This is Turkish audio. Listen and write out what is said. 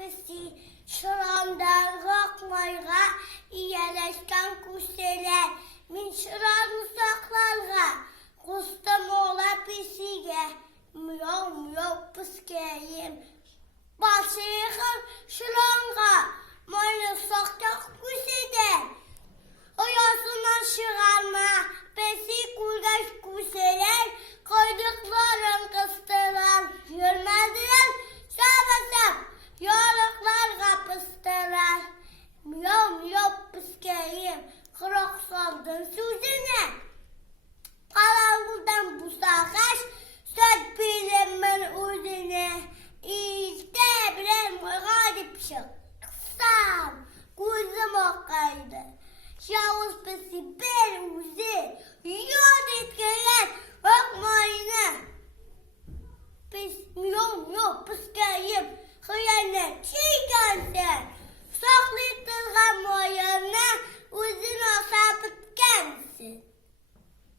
pisi, şırandan kalkmayga, iyeleşten kuseler, min şıran uzaklarga, kustum ola pisige, miyav miyav piskeyim, basıyıkın şıranga, mayı saktak kusede, oyasından çıkarma, pesi kulgaş kuseler, koydukların kısa.